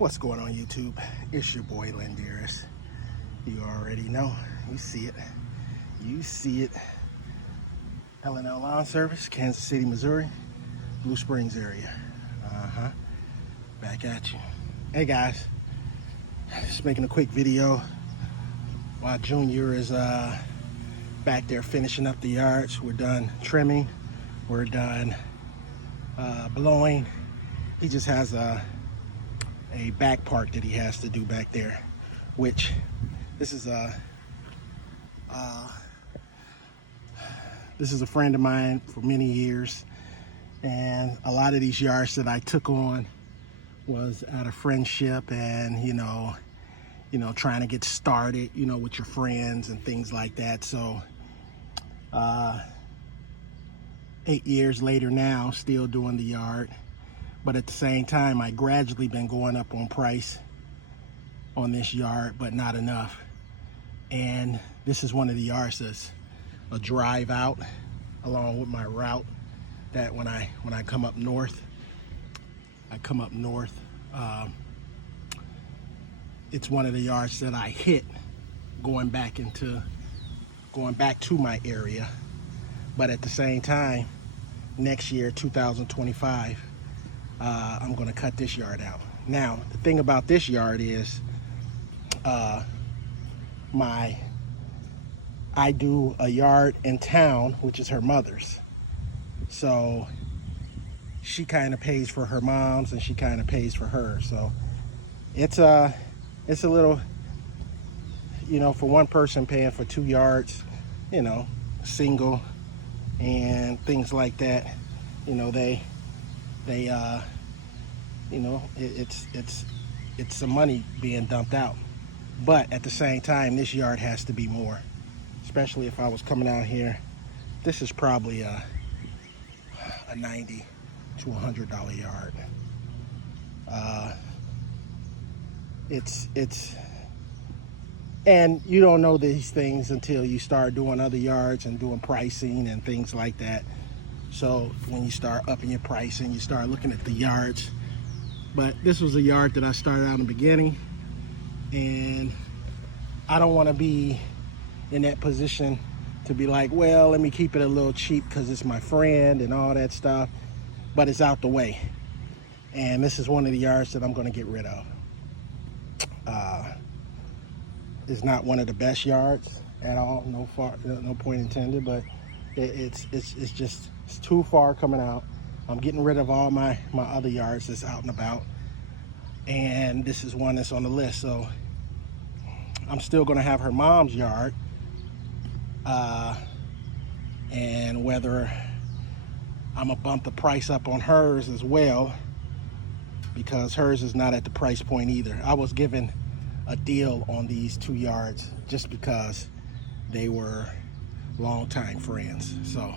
What's going on, YouTube? It's your boy Lenderis. You already know. You see it. You see it. L&L Lawn Service, Kansas City, Missouri, Blue Springs area. Back at you. Hey guys, just making a quick video while Junior is back there finishing up the yards. We're done trimming. We're done blowing. He just has a back part that he has to do back there, which this is a friend of mine for many years, and a lot of these yards that I took on was out of friendship and you know trying to get started with your friends and things like that. So 8 years later now, still doing the yard, but at the same time I gradually been going up on price on this yard, but not enough. And this is one of the yards that's a drive out along with my route, that when I come up north, it's one of the yards that I hit going back to my area. But at the same time, next year 2025, I'm going to cut this yard out. Now the thing about this yard is I do a yard in town, which is her mother's. So she kind of pays for her mom's and she kind of pays for her. So it's a little, for one person paying for 2 yards, single and things like that, it's some money being dumped out. But at the same time, this yard has to be more, especially if I was coming out here. This is probably a $90 to $100 yard. And you don't know these things until you start doing other yards and doing pricing and things like that. So when you start upping your pricing, you start looking at the yards. But this was a yard that I started out in the beginning, and I don't want to be in that position to be like, well, let me keep it a little cheap because it's my friend and all that stuff, but it's out the way. And this is one of the yards that I'm going to get rid of. It's not one of the best yards at all, no point intended, but it's too far coming out. I'm getting rid of all my other yards that's out and about, and this is one that's on the list. So I'm still going to have her mom's yard, and whether I'm gonna bump the price up on hers as well, because hers is not at the price point either. I was given a deal on these 2 yards just because they were longtime friends. So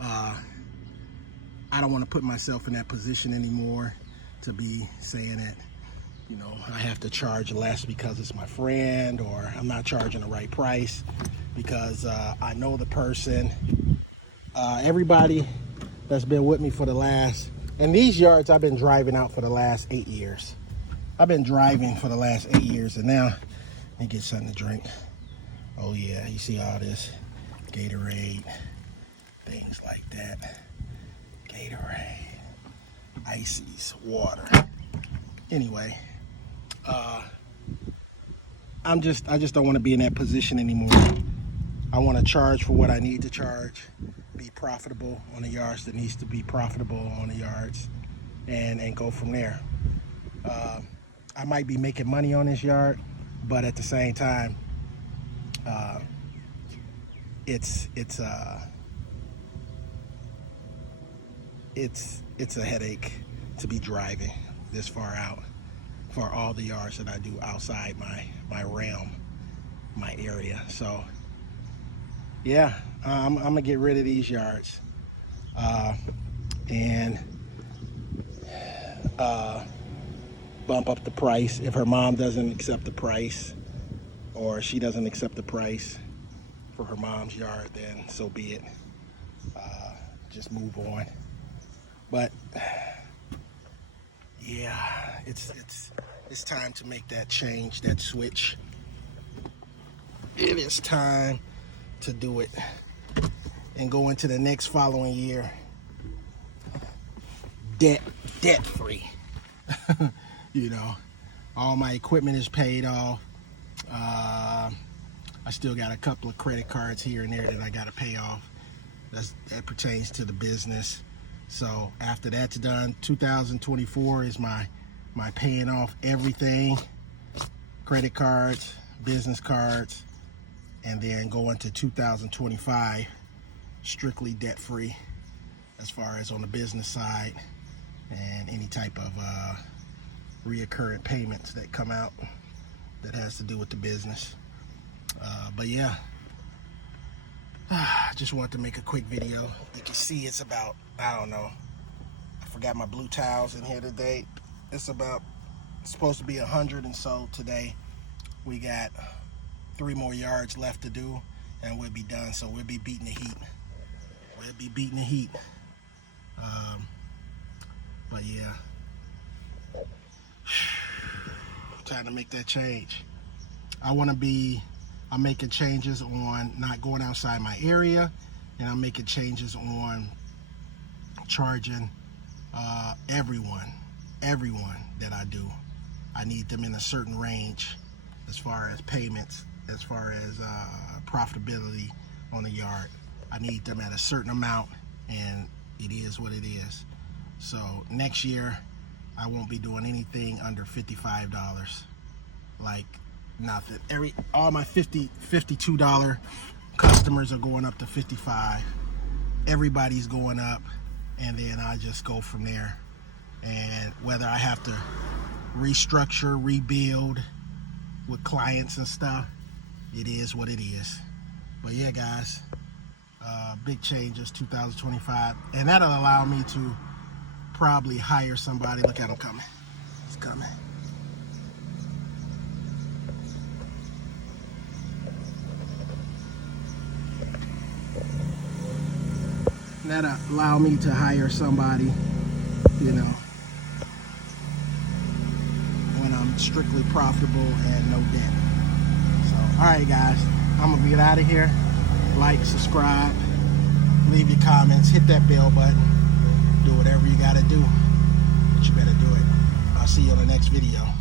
I don't want to put myself in that position anymore to be saying that I have to charge less because it's my friend, or I'm not charging the right price because I know the person. Everybody that's been with me for the last, and these yards I've been driving out for the last 8 years. I've been driving for the last 8 years, and now let me get something to drink. Oh yeah, you see all this Gatorade, things like that. Gatorade, ices, water. Anyway, I just don't want to be in that position anymore. I want to charge for what I need to charge, be profitable on the yards that needs to be profitable on the yards, and go from there. I might be making money on this yard, but at the same time, it's a headache to be driving this far out for all the yards that I do outside my realm, my area. So yeah, I'm gonna get rid of these yards and bump up the price. If her mom doesn't accept the price, or she doesn't accept the price for her mom's yard, then so be it. Just move on. But yeah, it's It's time to make that change, that switch. It is time to do it and go into the next following year debt free. You know, all my equipment is paid off. I still got a couple of credit cards here and there that I got to pay off. That pertains to the business. So after that's done, 2024 is my paying off everything, credit cards, business cards, and then go into 2025 strictly debt free as far as on the business side, and any type of reoccurring payments that come out that has to do with the business. But yeah, I just wanted to make a quick video. You can see it's about, I don't know, I forgot my blue towels in here today. It's supposed to be 100 and so today. We got 3 more yards left to do and we'll be done. So we'll be beating the heat. But yeah, time to make that change. I'm making changes on not going outside my area, and I'm making changes on charging everyone that I do. I need them in a certain range as far as payments, as far as profitability on the yard. I need them at a certain amount, and it is what it is. So next year, I won't be doing anything under $55. Like nothing. All my $52 customers are going up to $55. Everybody's going up, and then I just go from there. And whether I have to restructure, rebuild with clients and stuff, it is what it is. But yeah, guys, big changes 2025, and that'll allow me to probably hire somebody. Look at him coming. He's coming. That'll allow me to hire somebody, you know, when I'm strictly profitable and no debt. So, all right, guys, I'm gonna get out of here. Like, subscribe, leave your comments, hit that bell button, do whatever you gotta do, but you better do it. I'll see you on the next video.